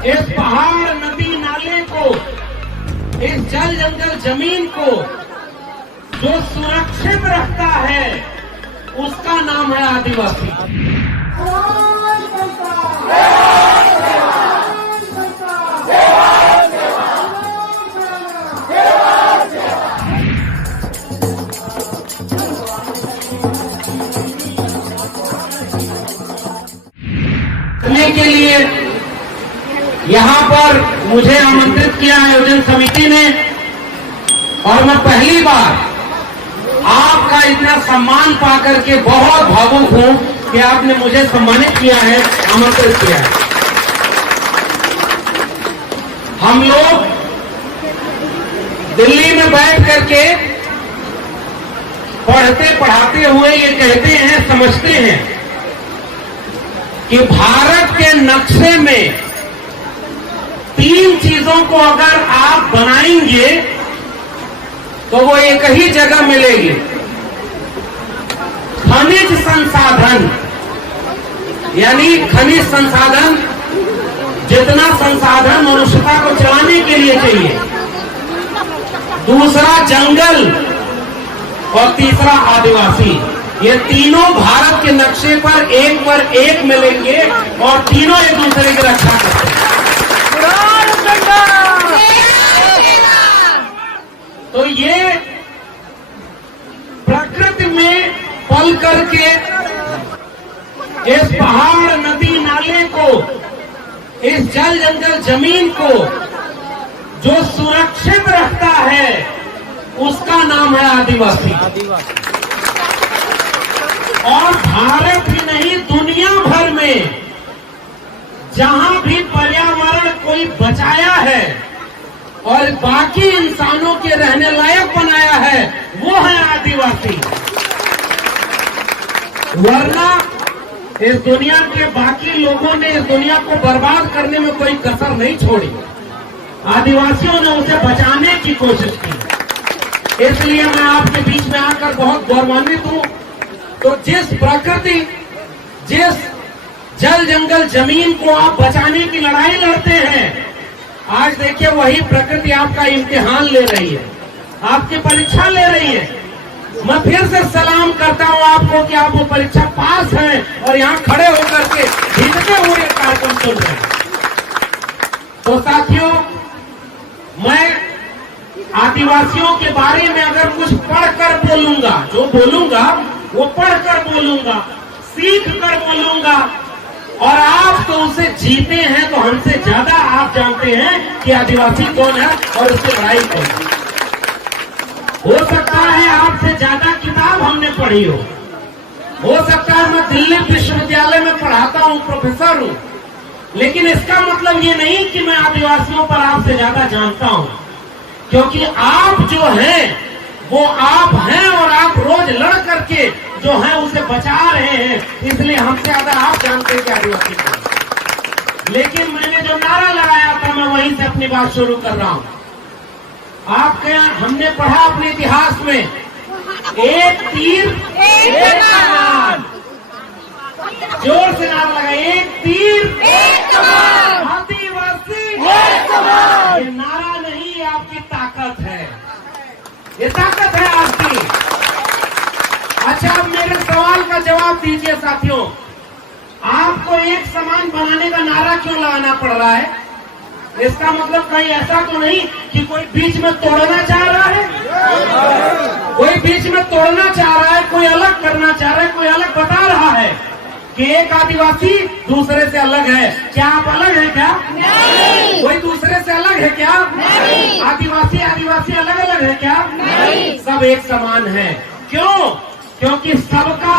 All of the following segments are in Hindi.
इस पहाड़ नदी नाले को, इस जल जंगल जमीन को जो सुरक्षित रखता है उसका नाम है आदिवासी। के लिए यहाँ पर मुझे आमंत्रित किया आयोजन समिति ने, और मैं पहली बार आपका इतना सम्मान पाकर के बहुत भावुक हूं कि आपने मुझे सम्मानित किया है, आमंत्रित किया है। हम लोग दिल्ली में बैठ करके पढ़ते पढ़ाते हुए ये कहते हैं, समझते हैं कि भारत के नक्शे में 3 चीजों को अगर आप बनाएंगे तो वो एक ही जगह मिलेगी। खनिज संसाधन, यानी खनिज संसाधन, जितना संसाधन मनुष्यता को चलाने के लिए चाहिए। दूसरा जंगल और तीसरा आदिवासी। ये तीनों भारत के नक्शे पर एक मिलेंगे और तीनों एक दूसरे की रक्षा करते हैं। तो ये प्रकृति में पल करके इस पहाड़ नदी नाले को, इस जल जंगल जमीन को जो सुरक्षित रखता है उसका नाम है आदिवासी। और भारत ही नहीं, दुनिया भर में जहां भी पर्यावरण कोई बचाया है और बाकी इंसानों के रहने लायक बनाया है वो है आदिवासी। वरना इस दुनिया के बाकी लोगों ने इस दुनिया को बर्बाद करने में कोई कसर नहीं छोड़ी। आदिवासियों ने उसे बचाने की कोशिश की। इसलिए मैं आपके बीच में आकर बहुत गौरवान्वित हूं। तो जिस प्रकृति, जिस जल जंगल जमीन को आप बचाने की लड़ाई लड़ते हैं, आज देखिए वही प्रकृति आपका इम्तिहान ले रही है, आपकी परीक्षा ले रही है। मैं फिर से सलाम करता हूं आपको कि आप वो परीक्षा पास हैं और यहाँ खड़े होकर के भीगते हुए कार्यक्रम सुन रहे हैं। तो साथियों, मैं आदिवासियों के बारे में अगर कुछ पढ़कर बोलूंगा, जो बोलूंगा वो पढ़कर बोलूंगा, सीख कर बोलूंगा, और आप तो उसे जीते हैं तो हमसे ज्यादा आप जानते हैं कि आदिवासी कौन है और उसकी लड़ाई कौन है। हो सकता है आपसे ज्यादा किताब हमने पढ़ी हो सकता है मैं दिल्ली विश्वविद्यालय में पढ़ाता हूं, प्रोफेसर हूं, लेकिन इसका मतलब ये नहीं कि मैं आदिवासियों पर आपसे ज्यादा जानता हूं, क्योंकि आप जो हैं वो आप हैं और आप रोज लड़ करके जो है उसे बचा रहे हैं, इसलिए हमसे ज्यादा आप जानते हैं कि आदिवासी को। लेकिन मैंने जो नारा लगाया था मैं वहीं से अपनी बात शुरू कर रहा हूं। आपके हमने पढ़ा अपने इतिहास में, एक तीर एक कमान। जोर से नारा लगा, एक तीर एक कमान, आदिवासी एक कमान। ये नारा नहीं, ये आपकी ताकत है, ये ताकत है आपकी। अच्छा, अब मेरे सवाल का जवाब दीजिए साथियों, आपको एक समान बनाने का नारा क्यों लगाना पड़ रहा है? इसका मतलब कहीं ऐसा तो नहीं कि कोई बीच में तोड़ना चाह रहा है? कोई बीच में तोड़ना चाह रहा है, कोई अलग करना चाह रहा है, कोई अलग बता रहा है कि एक आदिवासी दूसरे से अलग है। क्या आप अलग है क्या? नहीं। कोई दूसरे से अलग है क्या? नहीं। आदिवासी अलग अलग है क्या? नहीं। सब एक समान है। क्यों? क्योंकि सबका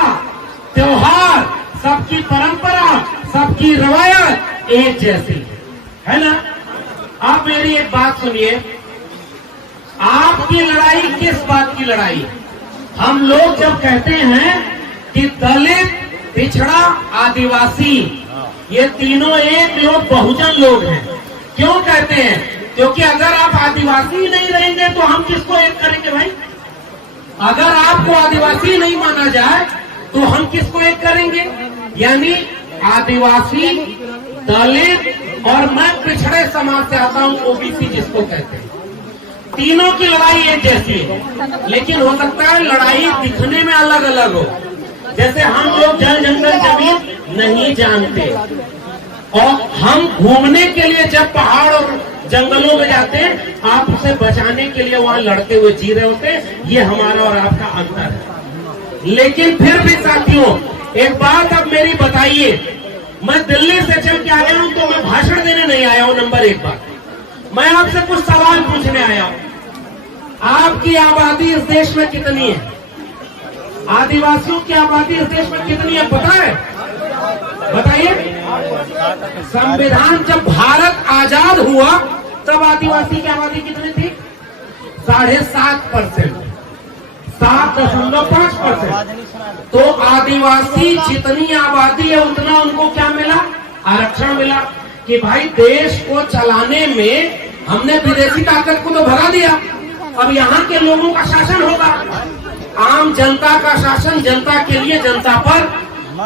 त्योहार, सबकी परंपरा, सबकी रवायत एक जैसी है ना? आप मेरी एक बात सुनिए, आपकी लड़ाई किस बात की लड़ाई? हम लोग जब कहते हैं कि दलित, पिछड़ा, आदिवासी, ये तीनों एक लोग, बहुजन लोग हैं, क्यों कहते हैं? क्योंकि अगर आप आदिवासी नहीं रहेंगे तो हम किसको एक करेंगे भाई? अगर आपको आदिवासी नहीं माना जाए तो हम किसको एक करेंगे? यानी आदिवासी, दलित, और मैं पिछड़े समाज से आता हूं, ओबीसी जिसको कहते हैं। तीनों की लड़ाई एक जैसी है, लेकिन हो सकता है लड़ाई दिखने में अलग अलग हो। जैसे हम लोग जल जंगल जमीन नहीं जानते, और हम घूमने के लिए जब पहाड़ और जंगलों में जाते हैं, आप उसे बचाने के लिए वहां लड़ते हुए जी रहे होते हैं। ये हमारा और आपका अंतर है। लेकिन फिर भी साथियों, एक बात अब मेरी बताइए, मैं दिल्ली से चल के आया हूं तो मैं भाषण देने नहीं आया हूं। नंबर एक बात, मैं आपसे कुछ सवाल पूछने आया हूं। आपकी आबादी इस देश में कितनी है? आदिवासियों की आबादी इस देश में कितनी है पता है? बताइए। संविधान जब भारत आजाद हुआ तब आदिवासी की आबादी कितनी थी? 7.5%, 7.5%। तो आदिवासी जितनी आबादी है उतना उनको क्या मिला? आरक्षण मिला कि भाई देश को चलाने में हमने विदेशी ताकत को तो भगा दिया, अब यहाँ के लोगों का शासन होगा, आम जनता का शासन, जनता के लिए, जनता पर।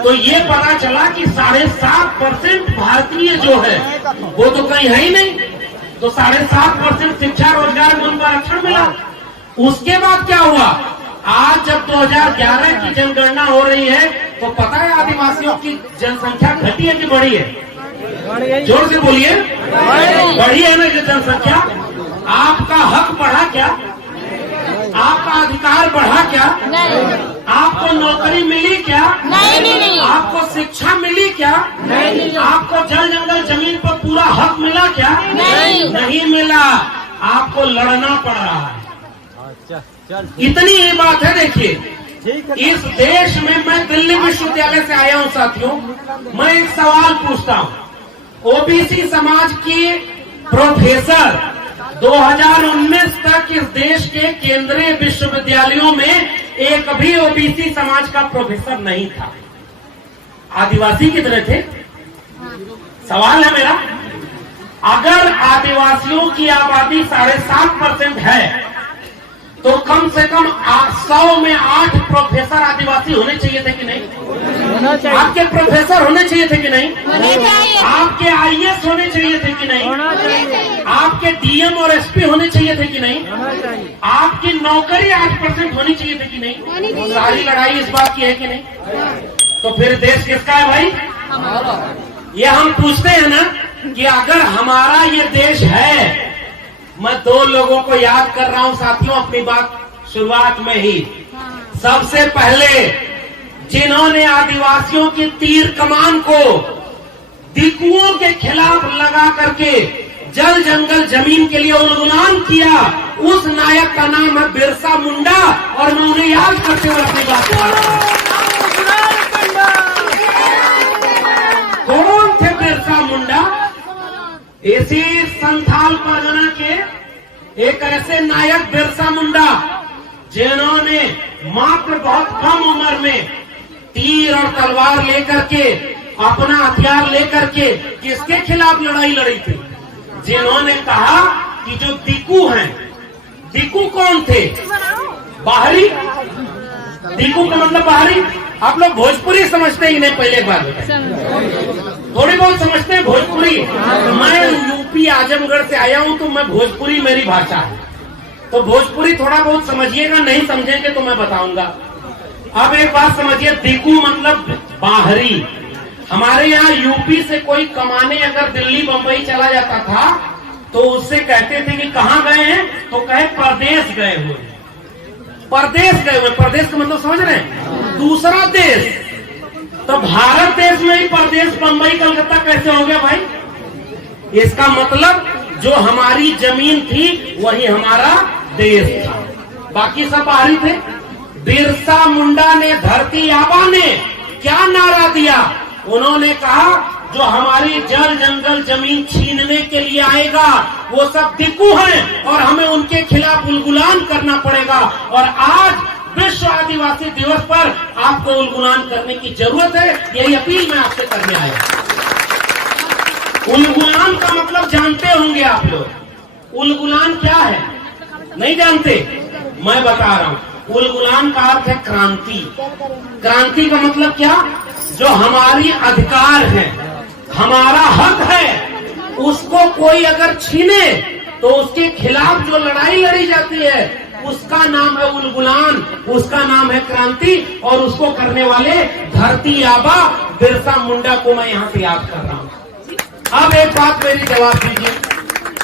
तो ये पता चला कि 7.5% भारतीय जो है वो तो कहीं है ही नहीं। तो 7.5% शिक्षा रोजगार में उनको आरक्षण मिला। उसके बाद क्या हुआ? आज जब 2011 की जनगणना हो रही है तो पता है आदिवासियों की जनसंख्या घटी है कि बढ़ी है? जोर से बोलिए। बढ़ी है ना जनसंख्या? आपका हक बढ़ा क्या? आपका अधिकार बढ़ा क्या? नहीं। आपको नौकरी मिली क्या? नहीं। आपको शिक्षा मिली क्या? नहीं। आपको जल जंगल जमीन पर पूरा हक मिला क्या? नहीं मिला। आपको लड़ना पड़ रहा है। इतनी ही बात है। देखिए, इस देश में मैं दिल्ली विश्वविद्यालय से आया हूं साथियों। मैं एक सवाल पूछता हूं, ओबीसी समाज की प्रोफेसर 2019 तक इस देश के केंद्रीय विश्वविद्यालयों में एक भी ओबीसी समाज का प्रोफेसर नहीं था। आदिवासी कितने थे? सवाल है मेरा। अगर आदिवासियों की आबादी 7.5% है तो कम से कम 100 में 8 प्रोफेसर आदिवासी होने चाहिए थे कि नहीं? आपके प्रोफेसर होने चाहिए थे कि नहीं? आपके आईएएस होने चाहिए थे कि नहीं? आपके डीएम और एसपी होने चाहिए थे कि नहीं? आपकी नौकरी 8% होनी चाहिए थी कि नहीं? सारी लड़ाई इस बात की है कि नहीं? तो फिर देश किसका है भाई? ये हम पूछते हैं ना कि अगर हमारा ये देश है। मैं 2 लोगों को याद कर रहा हूं साथियों अपनी बात शुरुआत में ही। सबसे पहले जिन्होंने आदिवासियों की तीर कमान को दिकुओं के खिलाफ लगा करके जल जंगल जमीन के लिए उन्मूलन किया, उस नायक का नाम है बिरसा मुंडा, और मैं उन्हें याद करते हुए अपनी बात कर रहा हूं। कौन थे बिरसा मुंडा? इसी संथाल परगना के एक ऐसे नायक बिरसा मुंडा जिन्होंने मात्र बहुत कम उम्र में तीर और तलवार लेकर के, अपना हथियार लेकर के किसके खिलाफ लड़ाई लड़ी थी? जिन्होंने कहा कि जो दिकू हैं, दिकू कौन थे? बाहरी। दिकू का मतलब बाहरी। आप लोग भोजपुरी समझते ही नहीं? पहले एक बार थोड़ी बहुत समझते हैं भोजपुरी। मैं यूपी आजमगढ़ से आया हूं तो मैं भोजपुरी मेरी भाषा है, तो भोजपुरी थोड़ा बहुत समझिएगा, नहीं समझेंगे तो मैं बताऊंगा। अब एक बात समझिए, दिकू मतलब बाहरी। हमारे यहाँ यूपी से कोई कमाने अगर दिल्ली बंबई चला जाता था तो उससे कहते थे कि कहाँ गए हैं, तो कहे परदेश गए हुए। परदेश गए हुए, परदेश का मतलब समझ रहे हैं? दूसरा देश। तो भारत देश में ही परदेश बंबई कलकत्ता कैसे हो गया भाई? इसका मतलब जो हमारी जमीन थी वही हमारा देश था, बाकी सब बाहरी थे। बिरसा मुंडा ने, धरती आबा ने क्या नारा दिया? उन्होंने कहा जो हमारी जल जंगल जमीन छीनने के लिए आएगा वो सब दिकू हैं और हमें उनके खिलाफ उलगुलान करना पड़ेगा। और आज विश्व आदिवासी दिवस पर आपको उलगुलान करने की जरूरत है, यही अपील मैं आपसे करने आया। उलगुलान का मतलब जानते होंगे आप लोग। उलगुलान क्या है? नहीं जानते? मैं बता रहा हूं। उलगुलान का अर्थ है क्रांति। क्रांति का मतलब क्या? जो हमारी अधिकार है, हमारा हक है, कोई अगर छीने तो उसके खिलाफ जो लड़ाई लड़ी जाती है उसका नाम है उलगुलान, उसका नाम है क्रांति, और उसको करने वाले धरती आबा बिरसा मुंडा को मैं यहाँ से याद कर रहा हूँ। अब एक बात मेरी जवाब दीजिए,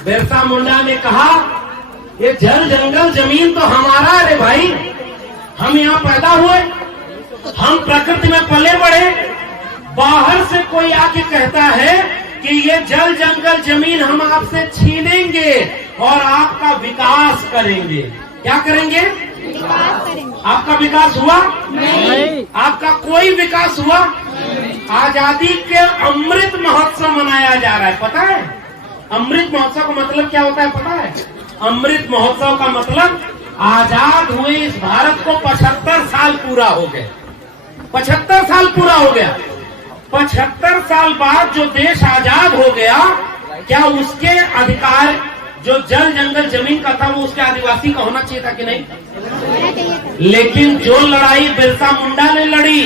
बिरसा मुंडा ने कहा ये जल जंगल जमीन तो हमारा है रे भाई, हम यहाँ पैदा हुए, हम प्रकृति में पले बढ़े। बाहर से कोई आके कहता है कि ये जल जंगल जमीन हम आपसे छीनेंगे और आपका विकास करेंगे। क्या करेंगे? विकास करेंगे। आपका विकास हुआ? नहीं। आपका कोई विकास हुआ? आजादी के अमृत महोत्सव मनाया जा रहा है, पता है? अमृत महोत्सव का मतलब क्या होता है पता है? अमृत महोत्सव का मतलब आजाद हुए इस भारत को 75 साल पूरा हो गए। 75 साल पूरा हो गया। 75 साल बाद जो देश आजाद हो गया, क्या उसके अधिकार जो जल जंगल जमीन का था वो उसके आदिवासी का होना चाहिए था कि नहीं? लेकिन जो लड़ाई बिरसा मुंडा ने लड़ी,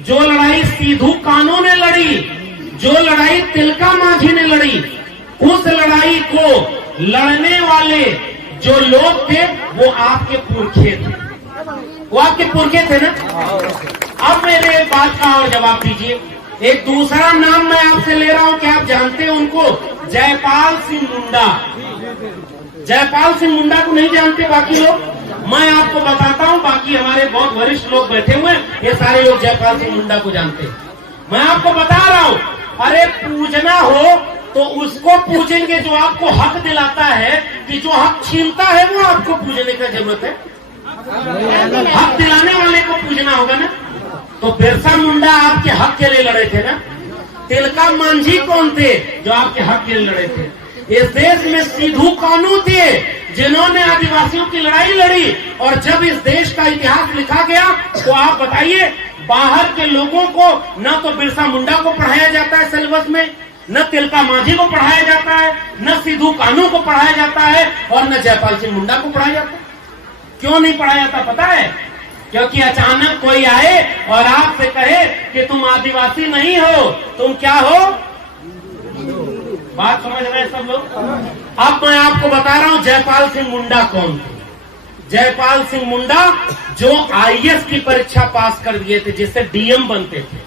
जो लड़ाई सिद्धू कान्हू ने लड़ी, जो लड़ाई तिलका मांझी ने लड़ी, उस लड़ाई को लड़ने वाले जो लोग थे वो आपके पुरखे थे, वो आपके पुरखे थे ना। अब मेरे एक बात का और जवाब दीजिए। एक दूसरा नाम मैं आपसे ले रहा हूं कि आप जानते हैं उनको, जयपाल सिंह मुंडा। जयपाल सिंह मुंडा को नहीं जानते बाकी लोग? मैं आपको बताता हूं, बाकी हमारे बहुत वरिष्ठ लोग बैठे हुए हैं, ये सारे लोग जयपाल सिंह मुंडा को जानते हैं। मैं आपको बता रहा हूं, अरे पूजना हो तो उसको पूजेंगे जो आपको हक दिलाता है, कि जो हक छीनता है वो आपको पूजने की जरूरत है? हक दिलाने वाले को पूजना होगा ना। तो बिरसा मुंडा आपके हक के लिए लड़े थे ना। तिलका मांझी कौन थे? जो आपके हक के लिए लड़े थे। इस देश में सिद्धू कान्हू थे जिन्होंने आदिवासियों की लड़ाई लड़ी, और जब इस देश का इतिहास लिखा गया तो आप बताइए, बाहर के लोगों को न तो बिरसा मुंडा को पढ़ाया जाता है सिलेबस में, न तिलका मांझी को पढ़ाया जाता है, न सिद्धू कान्हू को पढ़ाया जाता है, और न जयपाल सिंह मुंडा को पढ़ाया जाता है। क्यों नहीं पढ़ाया जाता पता है? क्योंकि अचानक कोई आए और आपसे कहे कि तुम आदिवासी नहीं हो, तुम क्या हो? बात समझ रहे हैं सब लोग? अब मैं आपको बता रहा हूं जयपाल सिंह मुंडा कौन थे। जयपाल सिंह मुंडा जो आईएएस की परीक्षा पास कर दिए थे, जिससे डीएम बनते थे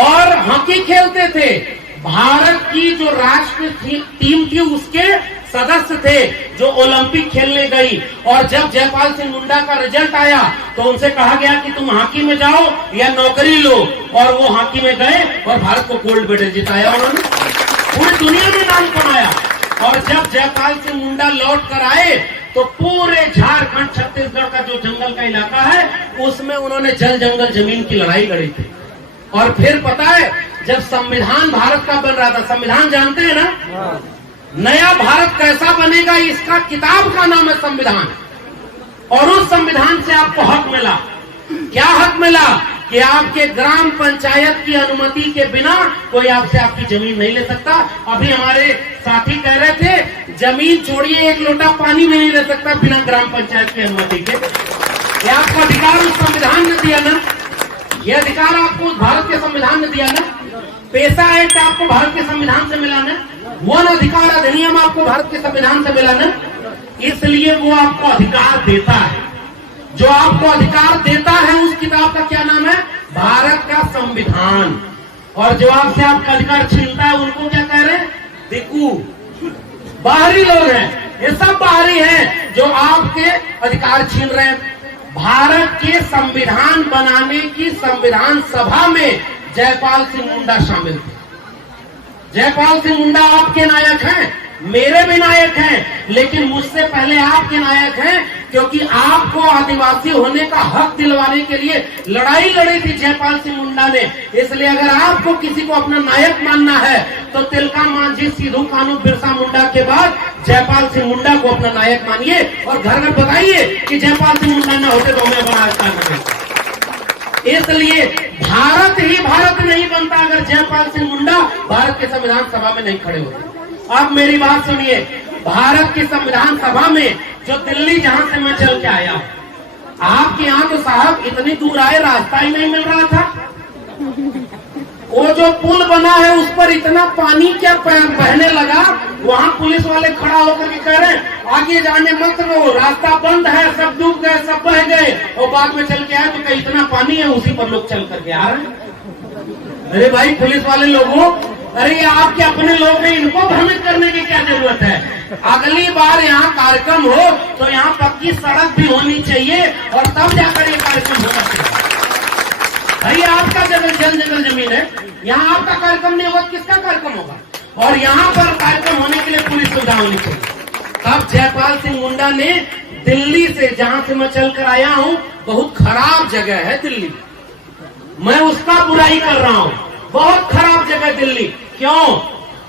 और हॉकी खेलते थे। भारत की जो राष्ट्रीय टीम थी उसके सदस्य थे जो ओलंपिक खेलने गई, और जब जयपाल सिंह मुंडा का रिजल्ट आया तो उनसे कहा गया कि तुम हॉकी में जाओ या नौकरी लो, और वो हॉकी में गए और भारत को गोल्ड मेडल जिताया उन्होंने, पूरी दुनिया में नाम कमाया। और जब जयपाल सिंह मुंडा लौट कर आए तो पूरे झारखंड छत्तीसगढ़ का जो जंगल का इलाका है उसमें उन्होंने जल जंगल जमीन की लड़ाई लड़ी थी। और फिर पता है, जब संविधान भारत का बन रहा था, संविधान जानते हैं ना, नया भारत कैसा बनेगा इसका किताब का नाम है संविधान। और उस संविधान से आपको हक मिला। क्या हक मिला? कि आपके ग्राम पंचायत की अनुमति के बिना कोई आपसे आपकी जमीन नहीं ले सकता। अभी हमारे साथी कह रहे थे जमीन छोड़िए, एक लोटा पानी में नहीं ले सकता बिना ग्राम पंचायत की अनुमति के। ये आपको अधिकार उस संविधान ने दिया ना, ये अधिकार आपको भारत के संविधान ने दिया ना। पेशा एक्ट आपको भारत के संविधान से मिला ना, वन अधिकार अधिनियम आपको भारत के संविधान से मिला ना। इसलिए वो आपको अधिकार देता है। जो आपको अधिकार देता है उस किताब का क्या नाम है? भारत का संविधान। और जो आपसे आपका अधिकार छीनता है उनको क्या कह रहे हैं? दिक्कू, बाहरी लोग हैं, ये सब बाहरी हैं जो आपके अधिकार छीन रहे हैं। भारत के संविधान बनाने की संविधान सभा में जयपाल सिंह मुंडा शामिल थे। जयपाल सिंह मुंडा आपके नायक हैं, मेरे भी नायक हैं, लेकिन मुझसे पहले आपके नायक हैं, क्योंकि आपको आदिवासी होने का हक दिलवाने के लिए लड़ाई लड़ी थी जयपाल सिंह मुंडा ने। इसलिए अगर आपको किसी को अपना नायक मानना है तो तिलका मांझी, सिद्धू कान्हू, बिरसा मुंडा के बाद जयपाल सिंह मुंडा को अपना नायक मानिए, और घर घर बताइए कि जयपाल सिंह मुंडा न होते तो हमें बना सकता। इसलिए भारत ही भारत नहीं बनता अगर जयपाल सिंह मुंडा भारत के संविधान सभा में नहीं खड़े होते। अब मेरी बात सुनिए, भारत की संविधान सभा में जो दिल्ली जहां से मैं चल के आया, आपके यहाँ तो साहब इतनी दूर आए रास्ता ही नहीं मिल रहा था। वो जो पुल बना है उस पर इतना पानी क्या बहने लगा, वहाँ पुलिस वाले खड़ा होकर के कह रहे हैं आगे जाने मत दो, रास्ता बंद है, सब डूब गए, सब बह गए। और बाद में चल के आए तो क्या इतना पानी है, उसी पर लोग चल करके आ रहे हैं। अरे भाई पुलिस वाले लोगों, अरे ये आपके अपने लोग हैं, इनको भ्रमित करने की क्या जरूरत है। अगली बार यहाँ कार्यक्रम हो तो यहाँ पक्की सड़क भी होनी चाहिए और तब जाकर ये कार्यक्रम होना चाहिए। भाई आपका जल जमीन है, यहाँ आपका कार्यक्रम नहीं होगा, किसका कार्यक्रम होगा। और यहाँ पर कार्यक्रम होने के लिए पूरी सुविधा होनी चाहिए। तब जयपाल सिंह मुंडा ने दिल्ली से, जहाँ से मैं चलकर आया हूँ, बहुत खराब जगह है दिल्ली, मैं उसका बुराई कर रहा हूँ, बहुत खराब जगह दिल्ली। क्यों?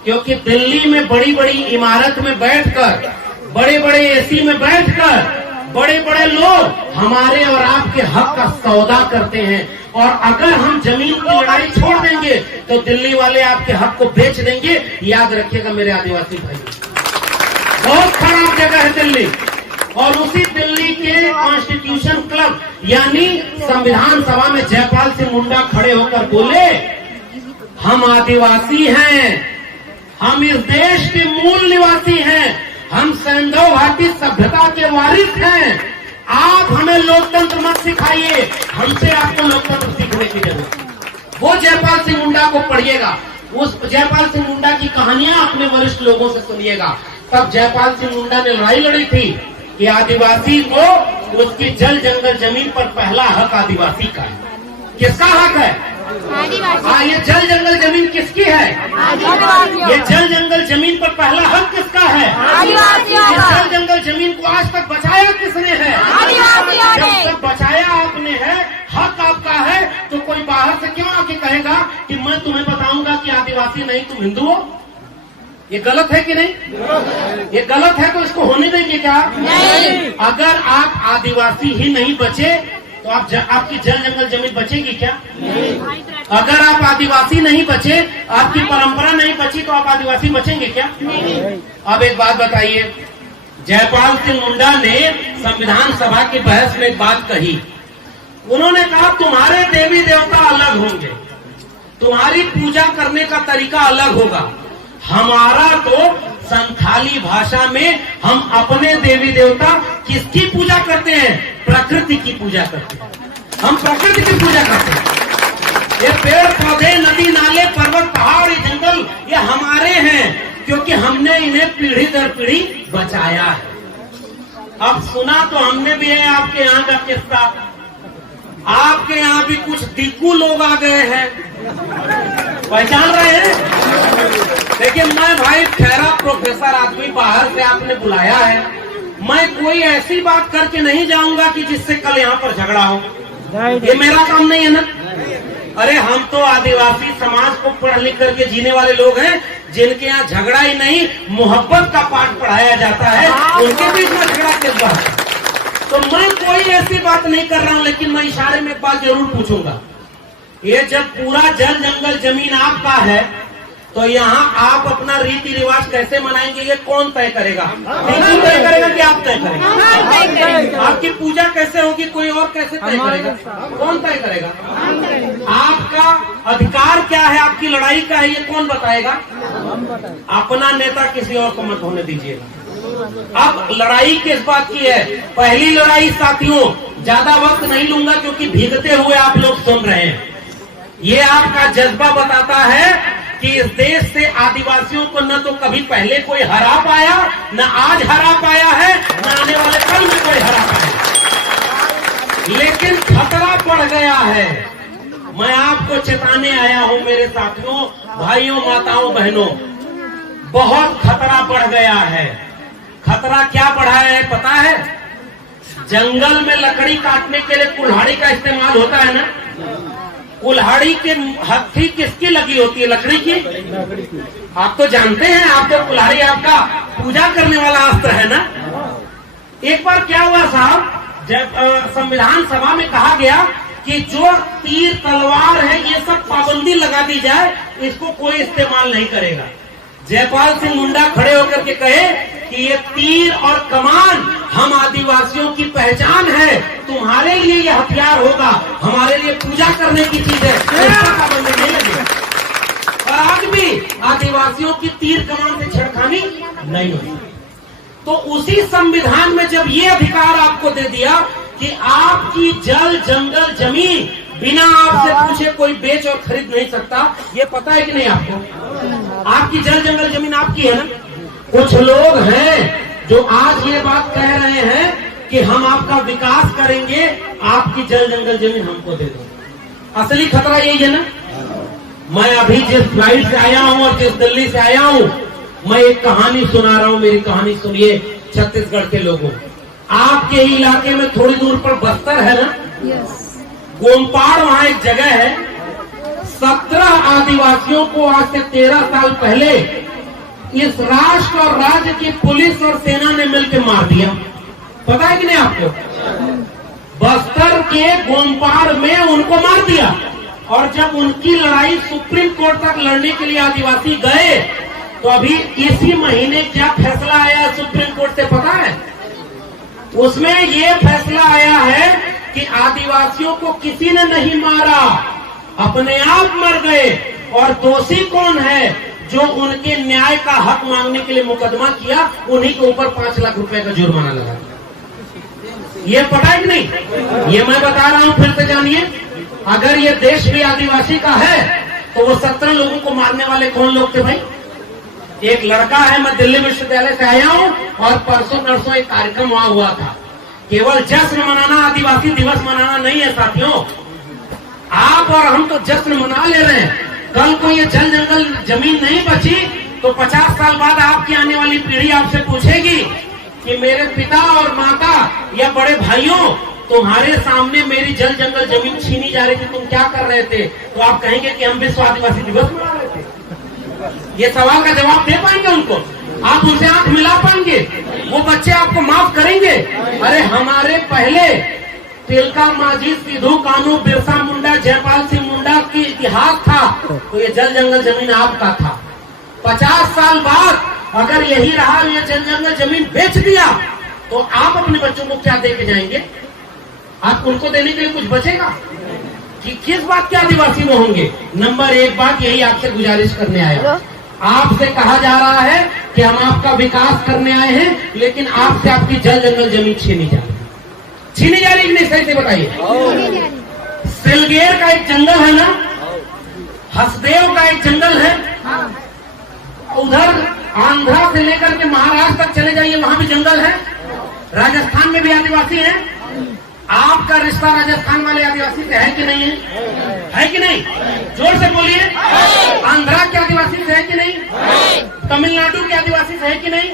क्योंकि दिल्ली में बड़ी बड़ी इमारत में बैठकर, बड़े बड़े एसी में बैठकर बड़े बड़े लोग हमारे और आपके हक का सौदा करते हैं। और अगर हम जमीन की लड़ाई छोड़ देंगे तो दिल्ली वाले आपके हक को बेच देंगे। याद रखिएगा मेरे आदिवासी भाई, बहुत खराब जगह है दिल्ली। और उसी दिल्ली के कॉन्स्टिट्यूशन क्लब यानी संविधान सभा में जयपाल सिंह मुंडा खड़े होकर बोले, हम आदिवासी हैं, हम इस देश के मूल निवासी हैं, हम सिंधु घाटी सभ्यता के वारिस हैं। आप हमें लोकतंत्र मत सिखाइए, हमसे आपको लोकतंत्र सीखने की जरूरत है। वो जयपाल सिंह मुंडा को पढ़िएगा, उस जयपाल सिंह मुंडा की कहानियां अपने वरिष्ठ लोगों से सुनिएगा। तब जयपाल सिंह मुंडा ने लड़ाई लड़ी थी कि आदिवासी को उसकी जल जंगल जमीन पर पहला हक आदिवासी का है। किसका हक है? आदिवासी। ये जल जंगल जमीन किसकी है? आदिवासियों। ये जल जंगल जमीन पर पहला हक किसका है? आदिवासियों इस का। जल जंगल जमीन को आज तक बचाया किसने है? आदिवासियों ने। जब तक बचाया आपने है, हक आपका है, तो कोई बाहर से क्यों आके कहेगा कि मैं तुम्हें बताऊंगा कि आदिवासी नहीं तुम हिंदू हो? ये गलत है कि नहीं? ये गलत है तो इसको होने देंगे क्या? नहीं। अगर आप आदिवासी ही नहीं बचे तो आपकी जल जंगल जमीन बचेगी क्या? नहीं। अगर आप आदिवासी नहीं बचे, आपकी परंपरा नहीं बची, तो आप आदिवासी बचेंगे क्या? नहीं। अब एक बात बताइए, जयपाल सिंह मुंडा ने संविधान सभा की बहस में एक बात कही। उन्होंने कहा तुम्हारे देवी देवता अलग होंगे, तुम्हारी पूजा करने का तरीका अलग होगा, हमारा तो संथाली भाषा में हम अपने देवी देवता किसकी पूजा करते हैं? प्रकृति की पूजा करते हैं। हम प्रकृति की पूजा करते हैं। ये पेड़ पौधे, नदी नाले, पर्वत, पहाड़, ये जंगल, ये हमारे हैं क्योंकि हमने इन्हें पीढ़ी दर पीढ़ी बचाया है। अब सुना तो हमने भी है आपके यहाँ का किस्सा, आपके यहाँ भी कुछ दिक्कू लोग आ गए हैं, पहचान रहे हैं? लेकिन मैं भाई ठहरा प्रोफेसर आदमी, बाहर से आपने बुलाया है, मैं कोई ऐसी बात करके नहीं जाऊंगा कि जिससे कल यहाँ पर झगड़ा हो। ये मेरा काम नहीं है ना। अरे हम तो आदिवासी समाज को पढ़ लिख करके जीने वाले लोग हैं, जिनके यहाँ झगड़ा ही नहीं मोहब्बत का पाठ पढ़ाया जाता है, उनके बीच में झगड़ा किस बात है? तो मैं कोई ऐसी बात नहीं कर रहा हूं, लेकिन मैं इशारे में एक बात जरूर पूछूंगा। ये जब पूरा जल जंगल जमीन आपका है तो यहाँ आप अपना रीति रिवाज कैसे मनाएंगे, ये कौन तय करेगा? रीति तय करेगा कि आप तय करेंगे? आपकी पूजा कैसे होगी, कोई और कैसे तय करेगा? कौन तय करेगा? आपका अधिकार क्या है, आपकी लड़ाई क्या है, ये कौन बताएगा? अपना नेता किसी और को मत होने दीजिएगा। अब लड़ाई किस बात की है? पहली लड़ाई साथियों, ज्यादा वक्त नहीं लूंगा क्योंकि भीगते हुए आप लोग सुन रहे हैं। ये आपका जज्बा बताता है कि इस देश से आदिवासियों को न तो कभी पहले कोई हरा पाया, न आज हरा पाया है, न आने वाले कल में कोई हरा पाया। लेकिन खतरा बढ़ गया है। मैं आपको चेताने आया हूं मेरे साथियों, भाइयों, माताओं, बहनों, बहुत खतरा बढ़ गया है। खतरा क्या बढ़ा है पता है? जंगल में लकड़ी काटने के लिए कुल्हाड़ी का इस्तेमाल होता है ना। कुल्हाड़ी के हथी किसकी लगी होती है? लकड़ी की। आप तो जानते हैं, आप तो कुल्हाड़ी आपका पूजा करने वाला अस्त्र है ना। एक बार क्या हुआ साहब, जब संविधान सभा में कहा गया कि जो तीर तलवार है ये सब पाबंदी लगा दी जाए, इसको कोई इस्तेमाल नहीं करेगा। जयपाल सिंह मुंडा खड़े होकर के कहे कि ये तीर और कमान हम आदिवासियों की पहचान है, तुम्हारे लिए ये हथियार होगा, हमारे लिए पूजा करने की चीज है, इसका पाबंदी नहीं लगेगा। आज भी आदिवासियों की तीर कमान से छेड़खानी नहीं होती। तो उसी संविधान में जब ये अधिकार आपको दे दिया कि आपकी जल जंगल जमीन बिना आपसे पूछे कोई बेच और खरीद नहीं सकता, ये पता है कि नहीं आपको? आपकी जल जंगल जमीन आपकी है ना। कुछ लोग हैं जो आज ये बात कह रहे हैं कि हम आपका विकास करेंगे, आपकी जल जंगल जमीन हमको दे दो। असली खतरा यही है ना। मैं अभी जिस फ्लाइट से आया हूं और जिस दिल्ली से आया हूं, मैं एक कहानी सुना रहा हूं। मेरी कहानी सुनिए छत्तीसगढ़ के लोगों। आपके इलाके में थोड़ी दूर पर बस्तर है ना, गोमपाड़, वहां एक जगह है। 17 आदिवासियों को आज से 13 साल पहले इस राष्ट्र और राज्य की पुलिस और सेना ने मिलकर मार दिया। पता है कि नहीं आपको? बस्तर के गोमपाड़ में उनको मार दिया। और जब उनकी लड़ाई सुप्रीम कोर्ट तक लड़ने के लिए आदिवासी गए, तो अभी इसी महीने क्या फैसला आया सुप्रीम कोर्ट से पता है? उसमें ये फैसला आया है कि आदिवासियों को किसी ने नहीं मारा, अपने आप मर गए। और दोषी कौन है? जो उनके न्याय का हक मांगने के लिए मुकदमा किया, उन्हीं के ऊपर 5 लाख रुपए का जुर्माना लगा। ये पता है कि नहीं? ये मैं बता रहा हूं, फिर से जानिए। अगर ये देश भी आदिवासी का है तो वो 17 लोगों को मारने वाले कौन लोग थे भाई? एक लड़का है, मैं दिल्ली विश्वविद्यालय से आया हूं और परसों नरसों एक कार्यक्रम वहां हुआ था। केवल जश्न मनाना, आदिवासी दिवस मनाना नहीं है साथियों। आप और हम तो जश्न मना ले रहे हैं। कल को ये जल जंगल जमीन नहीं बची तो 50 साल बाद आपकी आने वाली पीढ़ी आपसे पूछेगी कि मेरे पिता और माता या बड़े भाइयों, तुम्हारे सामने मेरी जल जंगल जमीन छीनी जा रही थी, तुम क्या कर रहे थे? तो आप कहेंगे कि हम विश्व आदिवासी दिवस मना रहे थे। ये सवाल का जवाब दे पाएंगे उनको? आप उनसे आंख मिला पाएंगे? वो बच्चे आपको माफ करेंगे? अरे हमारे पहले तिलका मांझी, सिद्धू कान्हू, बिरसा मुंडा, जयपाल सिंह मुंडा की इतिहास था, तो ये जल जंगल जमीन आपका था। 50 साल बाद अगर यही रहा, ये जल जंगल जमीन बेच दिया, तो आप अपने बच्चों को क्या दे के जाएंगे? आप उनको देने के लिए कुछ बचेगा? कि किस बात के आदिवासी वो होंगे? नंबर 1 बात यही आपसे गुजारिश करने आया। आपसे कहा जा रहा है कि हम आपका विकास करने आए हैं, लेकिन आपसे आपकी जल जंगल जमीन छीनी जा रही कि नहीं? सही से बताइए। सिलगेर का एक जंगल है ना, हसदेव का एक जंगल है, उधर आंध्रा से लेकर के महाराष्ट्र तक चले जाइए, वहां भी जंगल है। राजस्थान में भी आदिवासी है। आपका रिश्ता राजस्थान वाले आदिवासी से है कि नहीं है? है कि नहीं? जोर से बोलिए। आंध्रा के आदिवासी से है कि नहीं? तमिलनाडु के आदिवासी से है कि नहीं?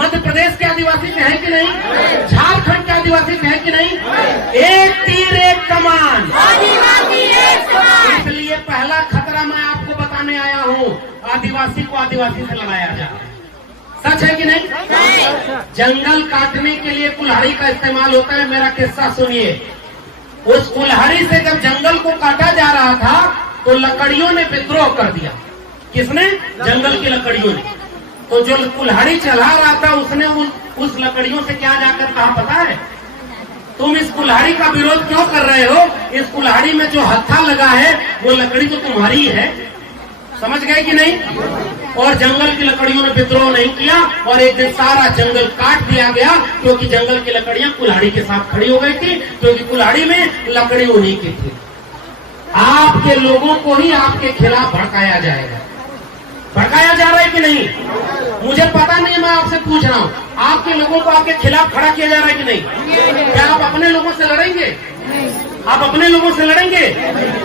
मध्य प्रदेश के आदिवासी से है कि नहीं? झारखंड के आदिवासी से है कि नहीं? एक तीर एक कमान। इसलिए पहला खतरा मैं आपको बताने आया हूँ, आदिवासी को आदिवासी से लड़ाया जा रहा है। सच है कि नहीं? जंगल काटने के लिए कुल्हाड़ी का इस्तेमाल होता है। मेरा किस्सा सुनिए। उस कुल्हाड़ी से जब जंगल को काटा जा रहा था तो लकड़ियों ने विद्रोह कर दिया। किसने? जंगल की लकड़ियों ने। तो जो कुल्हाड़ी चला रहा था उसने उस लकड़ियों से क्या जाकर कहा पता है? तुम इस कुल्हाड़ी का विरोध क्यों कर रहे हो? इस कुल्हाड़ी में जो हत्था लगा है वो लकड़ी तो तुम्हारी है। समझ गए कि नहीं? और जंगल की लकड़ियों ने विद्रोह नहीं किया और एक दिन सारा जंगल काट दिया गया, क्योंकि जंगल की लकड़ियां कुल्हाड़ी के साथ खड़ी हो गई थी, क्योंकि कुल्हाड़ी में लकड़ी उन्हीं की थी। आपके लोगों को ही आपके खिलाफ भड़काया जाएगा। भड़काया जा रहा है कि नहीं? मुझे पता नहीं, मैं आपसे पूछ रहा हूँ, आपके लोगों को आपके खिलाफ खड़ा किया जा रहा है कि नहीं? क्या आप अपने लोगों से लड़ेंगे? आप अपने लोगों से लड़ेंगे?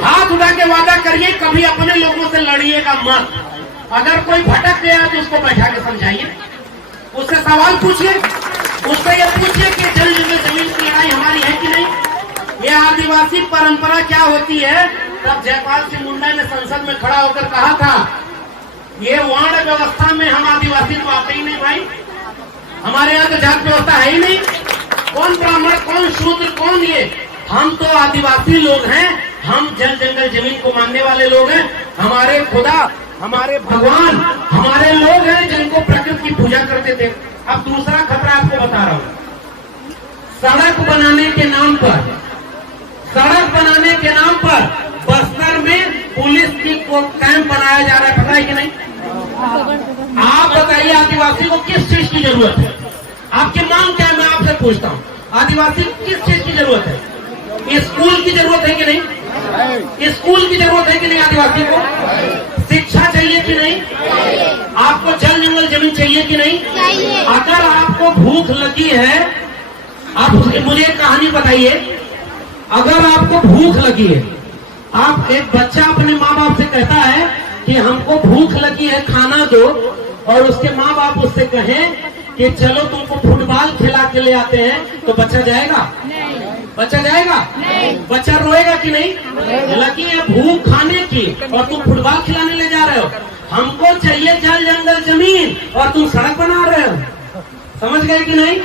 हाथ उठा के वादा करिए कभी अपने लोगों से लड़िएगा मत। अगर कोई भटक गया तो उसको बैठा के समझाइए, उससे सवाल पूछिए, उससे ये पूछिए कि जल जमीन की लड़ाई हमारी है कि नहीं। ये आदिवासी परंपरा क्या होती है? तब जयपाल सिंह मुंडा ने संसद में खड़ा होकर कहा था, ये वर्ण व्यवस्था में हम आदिवासी तो आते ही नहीं भाई, हमारे यहाँ तो जात व्यवस्था है ही नहीं। कौन ब्राह्मण, कौन शूद्र, कौन ये? हम तो आदिवासी लोग हैं, हम जल जंगल जमीन को मानने वाले लोग हैं। हमारे खुदा, हमारे भगवान, हमारे लोग हैं जिनको प्रकृति की पूजा करते थे। अब दूसरा खतरा आपको बता रहा हूं। सड़क बनाने के नाम पर बस्तर में पुलिस की को कैंप बनाया जा रहा है, पता है कि नहीं? आप बताइए आदिवासी को किस चीज की जरूरत है? आपकी मांग क्या है? मैं आपसे पूछता हूँ, आदिवासी को किस चीज की जरूरत है? स्कूल की जरूरत है कि नहीं? स्कूल की जरूरत है कि नहीं? आदिवासी को शिक्षा चाहिए कि नहीं? आपको जल जंगल जमीन चाहिए कि नहीं? अगर आपको भूख लगी है, आप मुझे एक कहानी बताइए। अगर आपको भूख लगी है, आप एक बच्चा अपने माँ बाप से कहता है कि हमको भूख लगी है, खाना दो, और उसके माँ बाप उससे कहें कि चलो तुमको फुटबॉल खिला के ले आते हैं, तो बच्चा जाएगा? बच्चा जाएगा? बच्चा रोएगा कि नहीं? लगी है भूख खाने की और तुम फुटबॉल खिलाने ले जा रहे हो। हमको चाहिए जल जंगल जमीन और तुम सड़क बना रहे हो। समझ गए कि नहीं?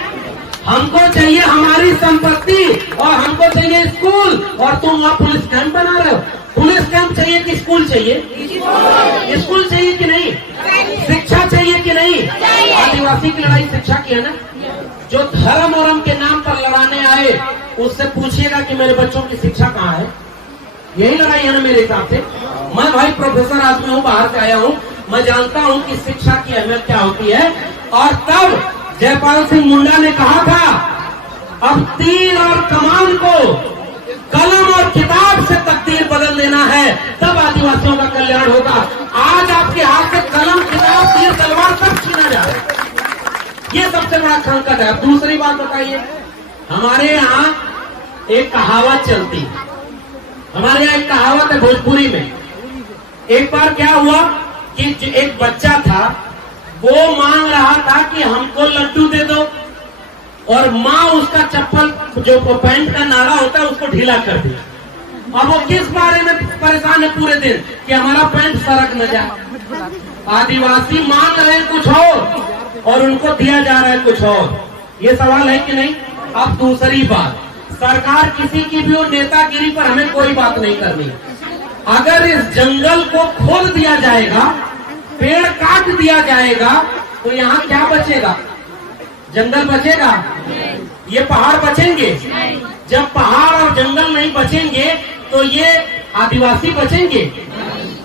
हमको चाहिए हमारी संपत्ति और हमको चाहिए स्कूल और तुम वहाँ पुलिस कैंप बना रहे हो। पुलिस कैंप चाहिए कि स्कूल चाहिए? स्कूल चाहिए कि नहीं? शिक्षा चाहिए कि नहीं? आदिवासी की लड़ाई शिक्षा की है ना। जो धर्म और के नाम पर लड़ाने आए उससे पूछिएगा कि मेरे बच्चों की शिक्षा कहाँ है। यही लड़ाई है ना मेरे हिसाब से। मैं भाई प्रोफेसर आदमी हूँ, बाहर से आया हूँ, मैं जानता हूँ कि शिक्षा की अहमियत क्या होती है। और तब जयपाल सिंह मुंडा ने कहा था अब तीर और कमान को कलम और किताब से तकदीर बदल देना है, तब आदिवासियों का कल्याण होगा। आज आपके हाथ से कलम किताब तीर तलवार सब छीना जा रहा है, ये सबसे बड़ा संकट है। अब दूसरी बात बताइए, हमारे यहाँ एक कहावत चलती है, हमारे यहाँ एक कहावत है भोजपुरी में। एक बार क्या हुआ कि एक बच्चा था, वो मांग रहा था कि हमको लड्डू दे दो, और माँ उसका चप्पल जो पैंट का नाड़ा होता है उसको ढीला कर दिया। अब वो किस बारे में परेशान है पूरे दिन कि हमारा पैंट सरक न जाए। आदिवासी मांग रहे हैं कुछ और उनको दिया जा रहा है कुछ और। ये सवाल है कि नहीं? अब दूसरी बात, सरकार किसी की भी नेतागिरी पर हमें कोई बात नहीं करनी। अगर इस जंगल को खोल दिया जाएगा, पेड़ काट दिया जाएगा, तो यहाँ क्या बचेगा? जंगल बचेगा? ये पहाड़ बचेंगे? जब पहाड़ और जंगल नहीं बचेंगे तो ये आदिवासी बचेंगे?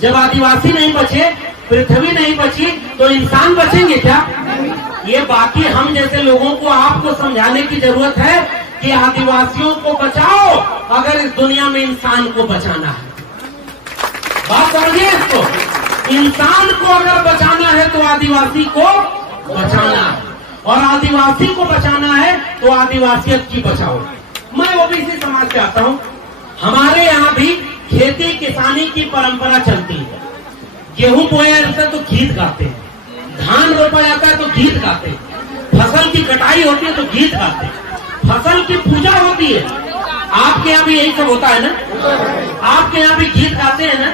जब आदिवासी नहीं बचे, पृथ्वी नहीं बची, तो इंसान बचेंगे क्या? ये बाकी हम जैसे लोगों को आपको समझाने की जरूरत है कि आदिवासियों को बचाओ अगर इस दुनिया में इंसान को बचाना है। बात समझिए इसको, इंसान को अगर बचाना है तो आदिवासी को बचाना है, और आदिवासी को बचाना है तो आदिवासियत की बचाओ। मैं ओबीसी समाज से आता हूँ, हमारे यहाँ भी खेती किसानी की परंपरा चलती है। गेहूं बोया जाता है तो गीत गाते हैं, धान रोपा जाता है तो गीत गाते हैं, फसल की कटाई होती है तो गीत गाते हैं, फसल की पूजा होती है। आपके यहाँ भी यही सब होता है ना? आपके यहाँ भी गीत गाते हैं ना?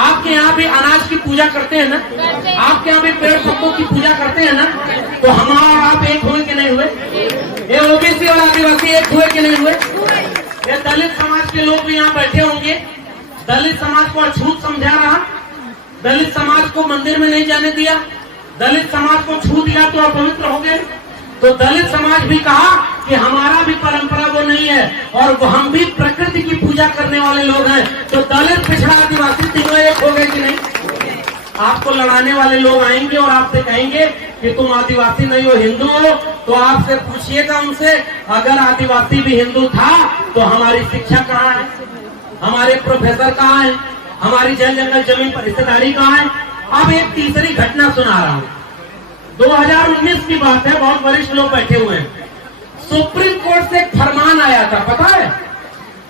आपके यहाँ भी अनाज की पूजा करते हैं ना? आपके यहाँ भी पेड़ पत्तों की पूजा करते हैं ना? तो हमारा और आप एक हुए कि नहीं हुए? ये ओबीसी और आदिवासी एक हुए कि नहीं हुए? ये दलित समाज के लोग भी यहाँ बैठे होंगे। दलित समाज को अछूत समझा रहा, दलित समाज को मंदिर में नहीं जाने दिया, दलित समाज को छू दिया तो अपवित्र हो गए। तो दलित समाज भी कहा कि हमारा भी परंपरा वो नहीं है और वो हम भी प्रकृति की पूजा करने वाले लोग हैं। तो दलित पिछड़ा आदिवासी तीनों एक हो गए कि नहीं? आपको लड़ाने वाले लोग आएंगे और आपसे कहेंगे कि तुम आदिवासी नहीं हो, हिंदू हो। तो आपसे पूछिएगा उनसे, अगर आदिवासी भी हिंदू था तो हमारी शिक्षा कहाँ है? हमारे प्रोफेसर कहाँ है? हमारी जल जंगल जमीन पर हिस्सेदारी कहाँ है? अब एक तीसरी घटना सुना रहा हूँ। 2019 की बात है, बहुत वरिष्ठ लोग बैठे हुए हैं। सुप्रीम कोर्ट से एक फरमान आया था, पता है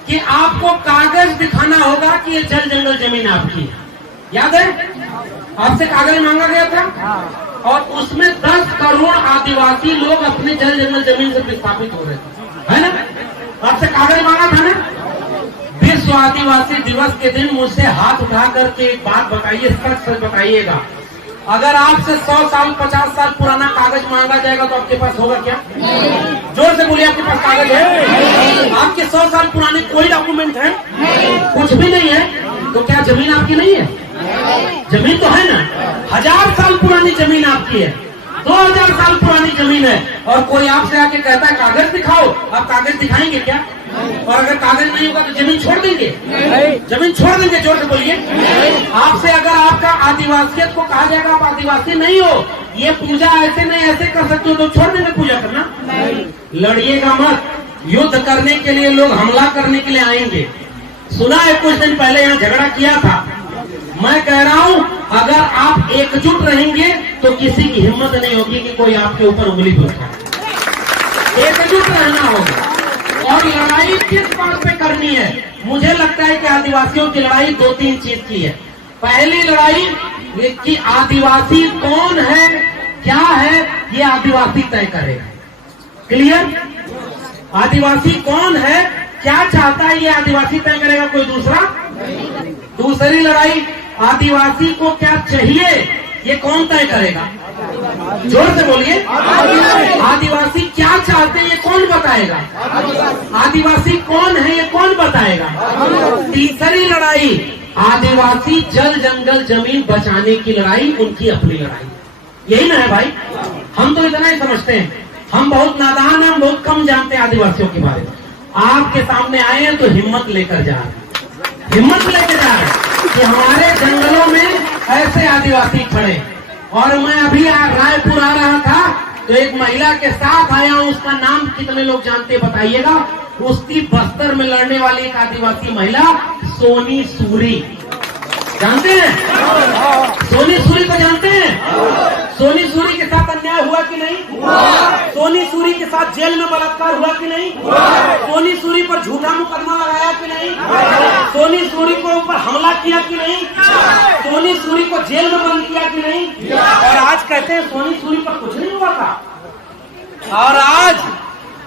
कि आपको कागज दिखाना होगा कि ये जल जंगल जमीन आपकी है। याद है? आपसे कागज मांगा गया था और उसमें 10 करोड़ आदिवासी लोग अपने जल जंगल जमीन से विस्थापित हो रहे थे, है ना? आपसे कागज मांगा था ना? विश्व आदिवासी दिवस के दिन मुझसे हाथ उठा करके एक बात बताइए, सच बताइएगा, अगर आपसे 100 साल 50 साल पुराना कागज मांगा जाएगा तो आपके पास होगा क्या? जोर से बोलिए, आपके पास कागज है? आपके 100 साल पुराने कोई डॉक्यूमेंट है? कुछ भी नहीं है। तो क्या जमीन आपकी नहीं है? जमीन तो है ना। 1000 साल पुरानी जमीन आपकी है, 2000 साल पुरानी जमीन है, और कोई आपसे आके कहता है कागज दिखाओ, आप कागज दिखाएंगे क्या? और अगर कागज नहीं होगा तो जमीन छोड़ देंगे? जमीन छोड़ देंगे? जोर से बोलिए। आपसे अगर आपका आदिवासियत को कहा जाएगा आप आदिवासी नहीं हो, ये पूजा ऐसे नहीं ऐसे कर सकते हो, तो छोड़ देंगे पूजा करना? लड़िएगा मत। युद्ध करने के लिए लोग हमला करने के लिए आएंगे। सुना है कुछ दिन पहले यहाँ झगड़ा किया था। मैं कह रहा हूँ अगर आप एकजुट रहेंगे तो किसी की हिम्मत नहीं होगी कि कोई आपके ऊपर उंगली उठाए। एकजुट रहना होगा। और लड़ाई किस बात पे करनी है? मुझे लगता है कि आदिवासियों की लड़ाई 2-3 चीज की है। पहली लड़ाई कि आदिवासी कौन है, क्या है, ये आदिवासी तय करेगा। क्लियर? आदिवासी कौन है, क्या चाहता है, ये आदिवासी तय करेगा, कोई दूसरा। दूसरी लड़ाई आदिवासी को क्या चाहिए, ये कौन तय करेगा? जोर से बोलिए। आदिवासी क्या चाहते हैं ये कौन बताएगा? आदिवासी कौन है ये कौन बताएगा? तीसरी लड़ाई आदिवासी जल जंगल जमीन बचाने की लड़ाई, उनकी अपनी लड़ाई। यही ना है भाई? हम तो इतना ही समझते हैं, हम बहुत नादान हैं, हम बहुत कम जानते हैं आदिवासियों के बारे में। आपके सामने आए हैं तो हिम्मत लेकर जा रहे हैं, हिम्मत लेकर जा रहे हैं कि हमारे जंगलों में ऐसे आदिवासी खड़े। और मैं अभी रायपुर आ रहा था तो एक महिला के साथ आया हूं, उसका नाम कितने लोग जानते बताइएगा? उसकी बस्तर में लड़ने वाली एक आदिवासी महिला सोनी सूरी, जानते हैं? सोनी सूरी को जानते हैं? सोनी सूरी के साथ अन्याय हुआ कि नहीं? सोनी सूरी के साथ जेल में बलात्कार हुआ कि नहीं? सोनी सूरी पर झूठा मुकदमा लगाया कि नहीं? सोनी सूरी को ऊपर हमला किया कि नहीं? सोनी सूरी को जेल में बंद किया कि नहीं? और आज कहते हैं सोनी सूरी पर कुछ नहीं हुआ था। और आज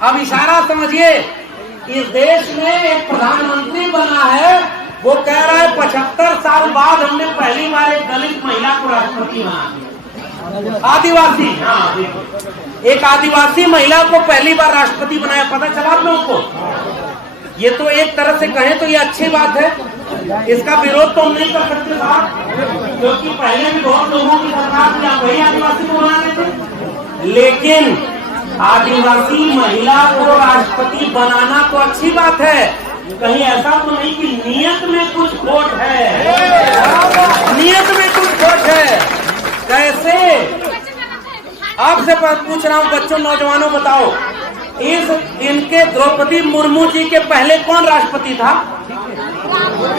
अब इशारा समझिए, इस देश में एक प्रधानमंत्री बना है, वो कह रहा है 75 साल बाद हमने पहली बार एक दलित महिला को राष्ट्रपति बनाया। आदिवासी, हाँ, एक आदिवासी महिला को पहली बार राष्ट्रपति बनाया। पता चला आप लोगों को? ये तो एक तरह से कहें तो ये अच्छी बात है, इसका विरोध तो हम नहीं कर सकते साहब, क्योंकि पहले भी बहुत लोगों की सरकार थी, आप वही आदिवासी को बना रहे थे। लेकिन आदिवासी महिला को राष्ट्रपति बनाना तो अच्छी बात है, कहीं ऐसा तो नहीं कि नियत में कुछ खोट है? नियत में कुछ खोट है। कैसे? आपसे पूछ रहा हूँ बच्चों, नौजवानों, बताओ इनके द्रौपदी मुर्मू जी के पहले कौन राष्ट्रपति था?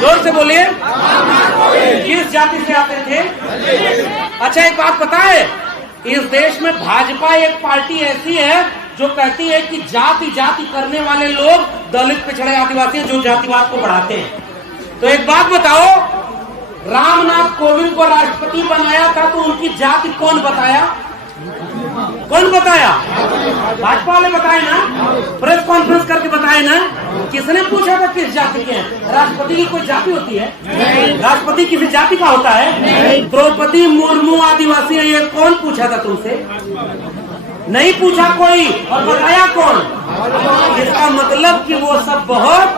जोर से बोलिए। किस जाति से आते थे? अच्छा एक बात पता है, इस देश में भाजपा एक पार्टी ऐसी है जो कहती है कि जाति जाति करने वाले लोग दलित पिछड़े आदिवासी जो जातिवाद को बढ़ाते हैं। तो एक बात बताओ, रामनाथ कोविंद को राष्ट्रपति बनाया था तो उनकी जाति कौन बताया? कौन बताया? भाजपा वाले बताए ना, प्रेस कॉन्फ्रेंस करके बताए ना। किसने पूछा था किस जाति के हैं? राष्ट्रपति की कोई जाति होती है? राष्ट्रपति किसी जाति का होता है? द्रौपदी मुर्मू आदिवासी है, ये कौन पूछा था तुमसे? नहीं पूछा कोई। और बताया कौन? इसका मतलब कि वो सब बहुत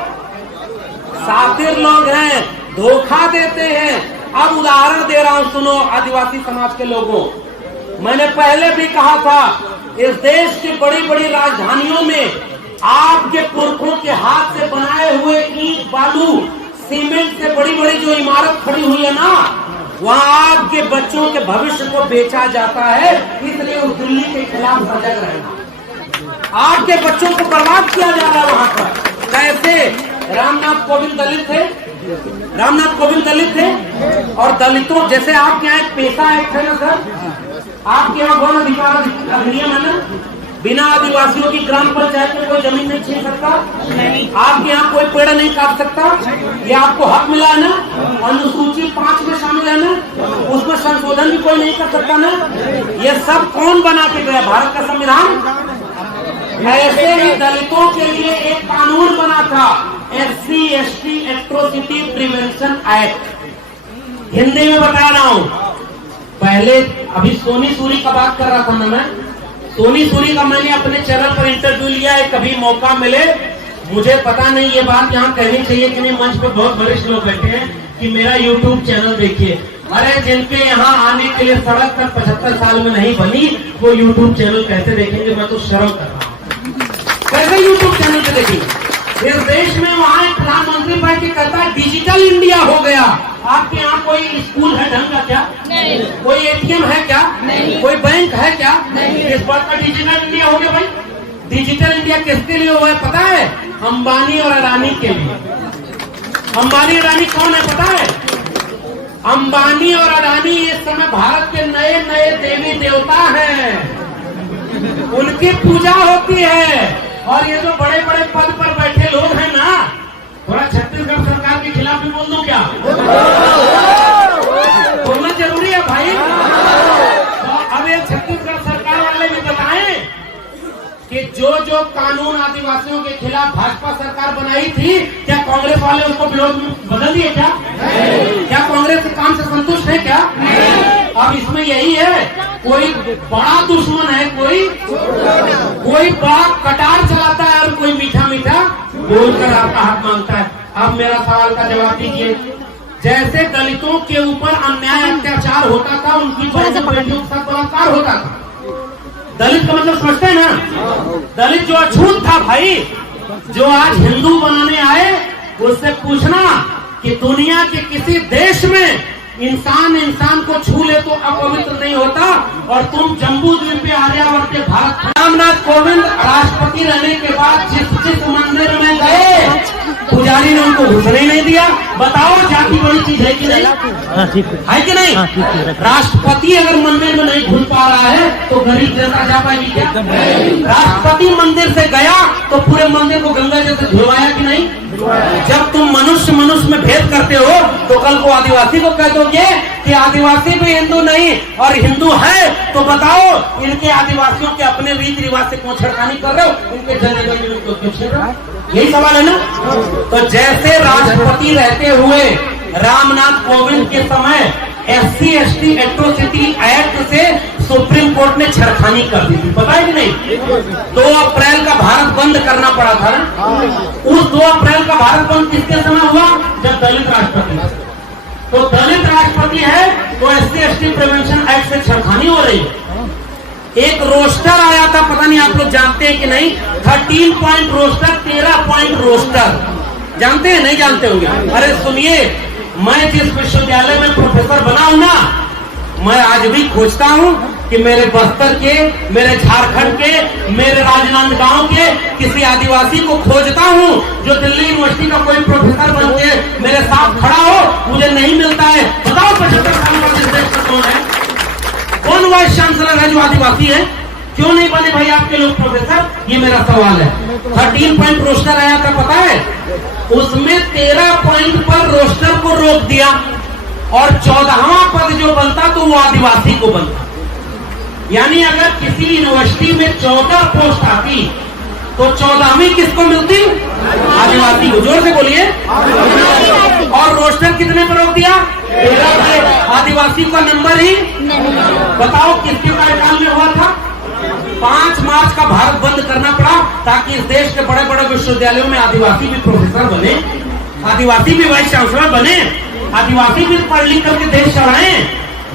सातिर लोग हैं, धोखा देते हैं। अब उदाहरण दे रहा हूं, सुनो आदिवासी समाज के लोगों, मैंने पहले भी कहा था, इस देश की बड़ी बड़ी राजधानियों में आपके पुरखों के हाथ से बनाए हुए ईंट बालू सीमेंट से बड़ी बड़ी जो इमारत खड़ी हुई है ना, वहाँ आपके बच्चों के भविष्य को बेचा जाता है। इसलिए उस दिल्ली के खिलाफ सजग रहना। आपके बच्चों को बर्बाद किया जा रहा है वहाँ पर। कैसे? रामनाथ कोविंद दलित थे, रामनाथ कोविंद दलित थे, और दलितों जैसे आपके यहाँ एक पेशा एक्ट है ना सर, आपके यहाँ वन अधिकार अधिनियम है ना, बिना आदिवासियों की ग्राम पंचायत में कोई जमीन नहीं छीन सकता, आपके यहाँ कोई पेड़ नहीं काट सकता, ये आपको हक मिला है ना। अनुसूची 5 में शामिल है ना, उसमें संशोधन भी कोई नहीं कर सकता ना। ये सब कौन बना के गया? भारत का संविधान। ऐसे ही दलितों के लिए एक कानून बना था, SC/ST atrocity prevention act. Hindi में बता रहा हूँ, पहले अभी सोनी सूरी का बात कर रहा था ना मैं, सोनी सूरी का मैंने अपने चैनल पर इंटरव्यू लिया है, कभी मौका मिले, मुझे पता नहीं ये बात यहाँ कहनी चाहिए कि नहीं, मंच पे बहुत वरिष्ठ लोग बैठे हैं, कि मेरा YouTube चैनल देखिए। अरे जिनके यहाँ आने के लिए सड़क तक 75 साल में नहीं बनी, वो YouTube चैनल कैसे देखेंगे? मैं तो शर्म कर रहा हूँ, कैसे YouTube चैनल पे देखेंगे? इस देश में वहाँ एक प्रधानमंत्री बैठ के कहता है डिजिटल इंडिया हो गया। आपके यहाँ कोई स्कूल है ढंग का क्या? नहीं। कोई एटीएम है क्या? नहीं। कोई बैंक है क्या? नहीं। इस बात का डिजिटल इंडिया हो गया भाई। डिजिटल इंडिया किसके लिए हुआ है पता है? अंबानी और अडानी के लिए। अंबानी अडानी कौन है पता है? अंबानी और अडानी इस समय भारत के नए नए देवी देवता हैं, उनकी पूजा होती है। और ये जो बड़े बड़े पद पर बैठे लोग हैं ना, थोड़ा छत्तीसगढ़ सरकार के खिलाफ भी बोल दूं क्या? बोलना जरूरी है भाई। तो अब ये छत्तीसगढ़ सरकार वाले भी बताएं कि जो जो कानून आदिवासियों के खिलाफ भाजपा सरकार बनाई थी, क्या कांग्रेस वाले उसको विरोध में बदल दिए क्या? क्या कांग्रेस के काम से संतुष्ट है क्या? अब इसमें यही है, कोई बड़ा दुश्मन है, कोई बड़ा कटार चलाता है और कोई मीठा मीठा बोलकर आपका हाथ मांगता है। अब मेरा सवाल का जवाब दीजिए। जैसे दलितों के ऊपर अन्याय अत्याचार होता था, उनकी बेटियों के साथ बलात्कार होता था, दलित का मतलब समझते हैं ना? दलित जो अछूत था भाई, जो आज हिंदू बनाने आए, उससे पूछना कि दुनिया के किसी देश में इंसान को छू ले तो अपवित्र नहीं होता, और तुम जम्बू द्वीप पे आर्यावर्त भारत। रामनाथ कोविंद राष्ट्रपति रहने के बाद जिस मंदिर में गए, पुजारी ने उनको घुसने ही नहीं दिया। बताओ जाति बड़ी चीज है कि नहीं? है कि नहीं? राष्ट्रपति अगर मंदिर में नहीं घुस पा रहा है तो गरीब जनता जा पाएगी क्या? राष्ट्रपति मंदिर से गया तो पूरे मंदिर को गंगा जल से धुलवाया कि नहीं? जब तुम मनुष्य में भेद करते हो तो कल को आदिवासी को कह दोगे कि आदिवासी भी हिंदू नहीं और हिंदू है, तो बताओ इनके आदिवासियों के अपने रीति रिवाज से क्यों छेड़खानी कर रहे हो? इनके जन को क्यों छेड़ रहे हो? यही सवाल है ना? तो जैसे राष्ट्रपति रहते हुए रामनाथ कोविंद के समय SC/ST एट्रोसिटी एक्ट से सुप्रीम कोर्ट ने छेड़खानी कर दी थी, पता है कि नहीं? 2 अप्रैल का भारत बंद करना पड़ा था ना। उस 2 अप्रैल का भारत बंद किसके समय हुआ? जब दलित राष्ट्रपति। तो दलित राष्ट्रपति है तो SC/ST प्रिवेंशन एक्ट से छेड़खानी हो रही है। एक रोस्टर आया था, पता नहीं आप लोग जानते हैं कि नहीं? 13 पॉइंट रोस्टर, 13 पॉइंट रोस्टर, जानते हैं नहीं जानते होंगे? अरे सुनिए, मैं जिस विश्वविद्यालय में प्रोफेसर बना हूं ना, मैं आज भी खोजता हूं कि मेरे बस्तर के, मेरे झारखंड के, मेरे राजनांदगांव के किसी आदिवासी को खोजता हूं जो दिल्ली यूनिवर्सिटी का कोई प्रोफेसर बन के मेरे साथ खड़ा हो, मुझे नहीं मिलता है। बताओ 75 साल का इस देश का कौन है? कौन वाइस चांसलर है जो आदिवासी है? क्यों नहीं बने भाई आपके लोग प्रोफेसर? ये मेरा सवाल है। 13 पॉइंट रोस्टर आया था, पता है? उसमें 13 पॉइंट पर रोस्टर को रोक दिया और 14वां पद जो बनता तो वो आदिवासी को बनता। यानी अगर किसी यूनिवर्सिटी में 14 पोस्ट आती तो 14वीं किसको मिलती? आदिवासी को। जोर से बोलिए। और रोस्टर कितने पर रोक दिया? 13 पर। आदिवासी का नंबर ही नहीं। बताओ किसके कार्यकाल में हुआ था? 5 मार्च का भारत बंद करना पड़ा ताकि इस देश के बड़े बड़े विश्वविद्यालयों में आदिवासी भी प्रोफेसर बने, आदिवासी भी वाइस चांसलर बने, आदिवासी भी पढ़ लिख करके देश चलाए।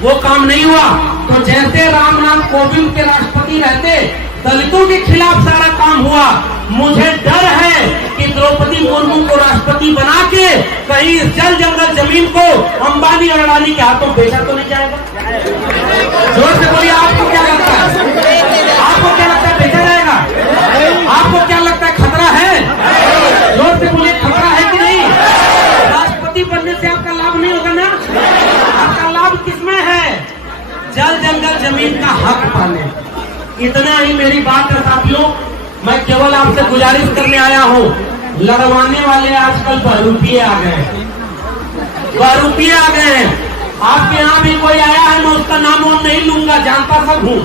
वो काम नहीं हुआ। तो जैसे रामनाथ कोविंद के राष्ट्रपति रहते, दलितों के खिलाफ सारा काम हुआ। मुझे डर है कि द्रौपदी मुर्मू को राष्ट्रपति बना के कहीं इस जल जंगल जमीन को अंबानी और अडानी के हाथों बेचा तो नहीं जाएगा? जोर से बोलिए, आपको क्या लगता है? आपको क्या लगता है बेचा जाएगा? आपको क्या लगता है खतरा है? जोर से बोलिए, खतरा है कि नहीं? राष्ट्रपति बनने से आपका लाभ नहीं होगा ना? आपका लाभ किसमें है? जल जंगल जमीन का हक पाने। इतना ही मेरी बात है साथियों। मैं केवल आपसे गुजारिश करने आया हूँ, लड़वाने वाले आजकल बहरूपिये आ गए हैं, बहरूपिये आ गए हैं। आपके यहाँ भी कोई आया है, मैं उसका नाम और नहीं लूंगा, जानता सब हूँ,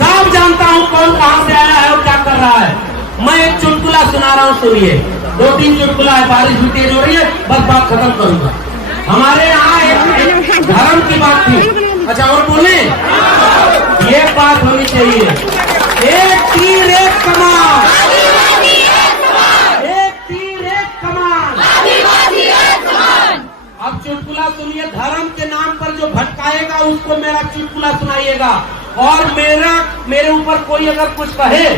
सब जानता हूँ कौन कहाँ से आया है और क्या कर रहा है। मैं एक चुटकुला सुना रहा हूँ, सुनिए। 2-3 चुटकुला है, बारिश भी तेज हो रही है, बस बात खत्म करूंगा। हमारे यहाँ एक धर्म की बात थी। अच्छा और बोले, ये बात होनी चाहिए, एक तीर एक कमान, एक तीर एक कमान। अब चुटकुला सुनिए, धर्म के नाम पर जो भटकाएगा उसको मेरा चुटकुला सुनाइएगा, और मेरे ऊपर कोई अगर कुछ कहे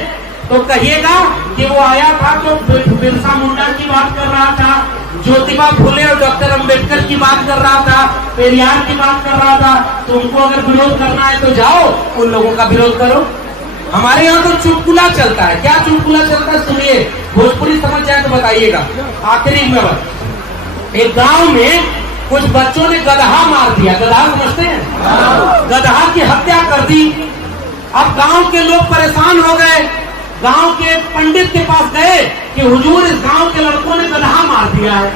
तो कहिएगा कि वो आया था तो बिरसा मुंडा की बात कर रहा था, ज्योतिबा फुले और डॉक्टर अंबेडकर की बात कर रहा था, पेरियार की बात कर रहा था। तो उनको अगर विरोध करना है तो जाओ उन लोगों का विरोध करो। हमारे यहाँ तो चुटकुला चलता है। क्या चुटकुला चलता है सुनिए, भोजपुरी समझ जाए तो बताइएगा। आखिरी में एक गांव में कुछ बच्चों ने गधा मार दिया। गधा समझते हैं? गधा की हत्या कर दी। अब गांव के लोग परेशान हो गए, गांव के पंडित के पास गए कि हुजूर इस गांव के लड़कों ने गधा मार दिया है।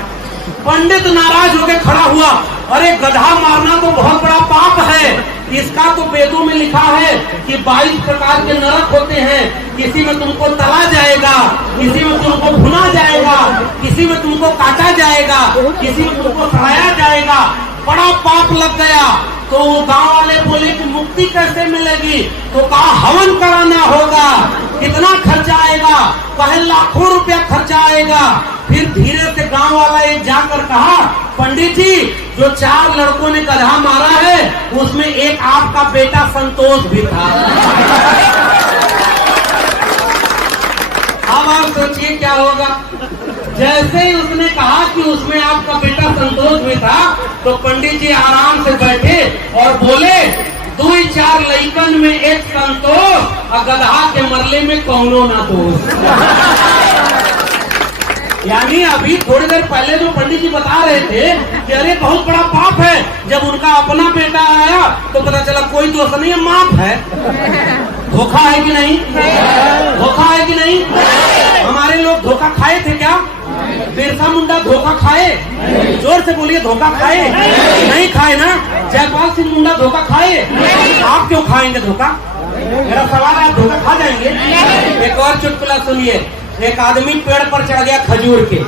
पंडित नाराज होकर खड़ा हुआ, अरे गधा मारना तो बहुत बड़ा पाप है, इसका तो वेदों में लिखा है कि 22 प्रकार के नरक होते हैं, किसी में तुमको तला जाएगा, किसी में तुमको भुना जाएगा, किसी में तुमको काटा जाएगा, किसी में तुमको सड़ाया जाएगा, बड़ा पाप लग गया। तो वो गांव वाले बोले कि मुक्ति कैसे मिलेगी? तो कहा हवन कराना होगा। कितना खर्चा आएगा? कहे लाखों रुपया खर्चा आएगा। फिर धीरे से गांव वाला एक जाकर कहा, पंडित जी जो 4 लड़कों ने गधा मारा है उसमें एक आपका बेटा संतोष भी था। अब आप सोचिए क्या होगा। जैसे ही उसने कहा कि उसमें आपका बेटा संतोष भी था, तो पंडित जी आराम से बैठे और बोले, 2-4 लइकन में एक संतोष और गधा के मरले में कौनो ना दोष। यानी अभी थोड़ी देर पहले जो पंडित जी बता रहे थे कि अरे बहुत बड़ा पाप है, जब उनका अपना बेटा आया तो पता चला कोई दोष नहीं है, माफ है। धोखा है कि नहीं? धोखा है कि नहीं? हमारे लोग धोखा खाए थे क्या? बिरसा मुंडा धोखा खाए? जोर से बोलिए, धोखा खाए? नहीं खाए ना? जयपाल सिंह मुंडा धोखा खाए? आप क्यों खाएंगे धोखा? मेरा सवाल है, आप धोखा खा जाएंगे? एक और चुटकुला सुनिए। एक आदमी पेड़ पर चढ़ गया खजूर के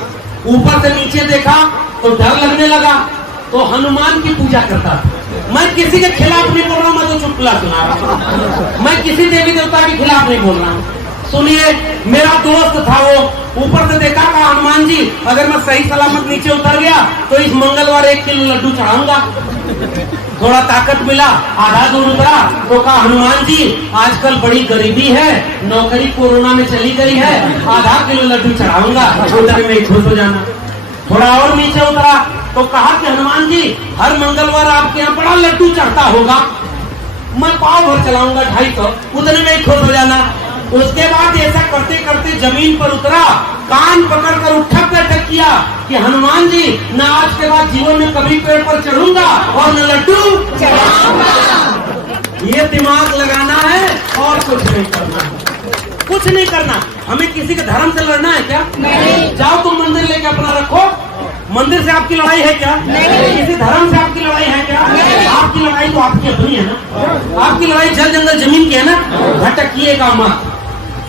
ऊपर से नीचे देखा तो डर लगने लगा, तो हनुमान की पूजा करता था। मैं किसी के खिलाफ नहीं बोल रहा हूँ, मैं तो चुटकुला सुना रहा हूँ। मैं किसी देवी देवता के खिलाफ नहीं बोल रहा हूँ। सुनिए, मेरा दोस्त था, वो ऊपर से देखा कहा हनुमान जी अगर मैं सही सलामत नीचे उतर गया तो इस मंगलवार 1 किलो लड्डू चढ़ाऊंगा। थोड़ा ताकत मिला, आधा दूर उतरा तो कहा हनुमान जी आजकल बड़ी गरीबी है, नौकरी कोरोना में चली गई है, आधा किलो लड्डू चढ़ाऊंगा, उतरने में खुश हो जाना। थोड़ा और नीचे उतरा तो कहा कि हनुमान जी हर मंगलवार आपके यहाँ बड़ा लड्डू चढ़ता होगा, मैं पाव भर चलाऊंगा 250, उतने में खुश हो जाना। उसके बाद ऐसा करते करते जमीन पर उतरा, कान पकड़कर उठक बैठक किया कि हनुमान जी न आज के बाद जीवन में कभी पेड़ पर चढ़ूंगा और न लड्डू चढ़ाऊंगा। ये दिमाग लगाना है और कुछ नहीं करना है, कुछ नहीं करना। हमें किसी के धर्म से लड़ना है क्या? नहीं। जाओ तुम मंदिर लेके अपना रखो, मंदिर से आपकी लड़ाई है क्या? नहीं। किसी धर्म से आपकी लड़ाई है क्या? नहीं। आपकी लड़ाई तो आपकी अपनी है ना, आपकी लड़ाई जल जंगल जमीन की है ना। भटकिएगा मत,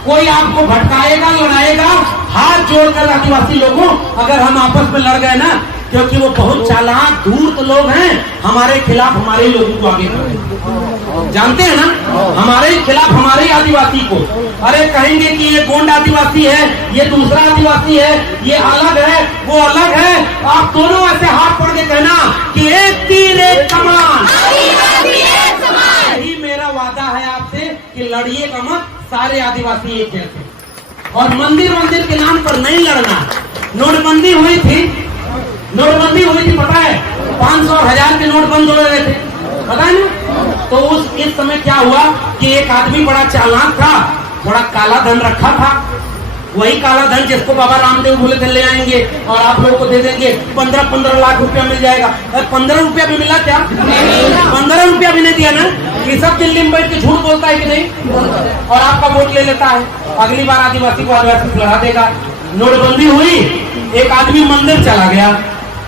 कोई आपको भटकाएगा लड़ाएगा, हाथ जोड़कर आदिवासी लोगों अगर हम आपस में लड़ गए ना, क्योंकि वो बहुत चालाक धूर्त लोग हैं, हमारे खिलाफ हमारे लोगों को आगे बढ़े, जानते हैं ना, हमारे खिलाफ हमारे आदिवासी को। अरे कहेंगे कि ये गोंड आदिवासी है, ये दूसरा आदिवासी है, ये अलग है, वो अलग है। आप दोनों ऐसे हाथ पकड़ के कहना कि एक तीर एक कमान। यही मेरा वादा है आपसे कि लड़िएगा मत, सारे आदिवासी एक जैसे। और मंदिर मंदिर के नाम पर नहीं लड़ना। नोटबंदी हुई थी, नोटबंदी हुई थी, पता है 500 और 1000 के नोट बंद हो रहे थे, पता है ना। तो इस समय क्या हुआ कि एक आदमी बड़ा चालाक था, बड़ा काला धन रखा था, वही काला धन जिसको बाबा रामदेव बोले थे ले आएंगे और आप लोगों को दे देंगे, 15-15 लाख रुपया मिल जाएगा। 15 रुपया भी मिला क्या? 15 रुपया भी नहीं दिया ना। ये सब दिल्ली में बैठ के झूठ बोलता है कि नहीं, और आपका वोट ले लेता है। अगली बार आदिवासी को आदिवासी लड़ा देगा। नोटबंदी हुई, एक आदमी मंदिर चला गया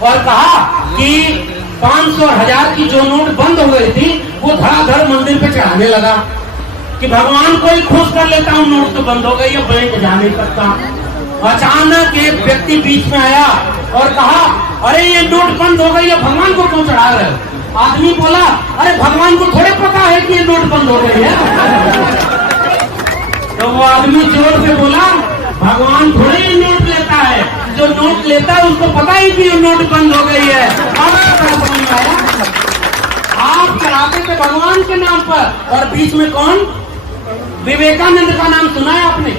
और कहा कि 500 और 1000 की जो नोट बंद हो गई थी वो धड़ाधड़ मंदिर पे चढ़ाने लगा कि भगवान को ही खुश कर लेता हूँ, नोट तो बंद हो गई है, बैंक जा नहीं सकता। अचानक एक व्यक्ति बीच में आया और कहा अरे ये नोट बंद हो गई है, भगवान को क्यों चढ़ा रहे हो? आदमी बोला अरे भगवान को थोड़े पता है कि ये नोट बंद हो गई है। तो वो आदमी जोर से बोला भगवान थोड़े ही नोट लेता है, जो नोट लेता है उसको पता ही कि ये नोट बंद हो गई है। अब समझ में आया? आप चढ़ाते थे भगवान के नाम पर और बीच में कौन? विवेकानंद का नाम सुना है आपने?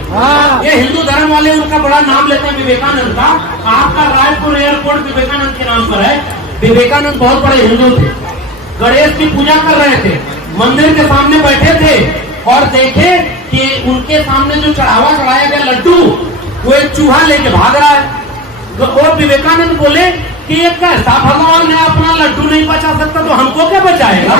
ये हिंदू धर्म वाले उनका बड़ा नाम लेते हैं विवेकानंद का। आपका रायपुर एयरपोर्ट विवेकानंद के नाम पर है। विवेकानंद बहुत बड़े हिंदू थे, गणेश की पूजा कर रहे थे, मंदिर के सामने बैठे थे और देखे कि उनके सामने जो चढ़ावा चढ़ाया गया लड्डू, वो एक चूहा लेके भाग रहा है। तो वो विवेकानंद बोले कि ये कैसा भगवान है, अपना लड्डू नहीं बचा सकता तो हमको क्या बचाएगा?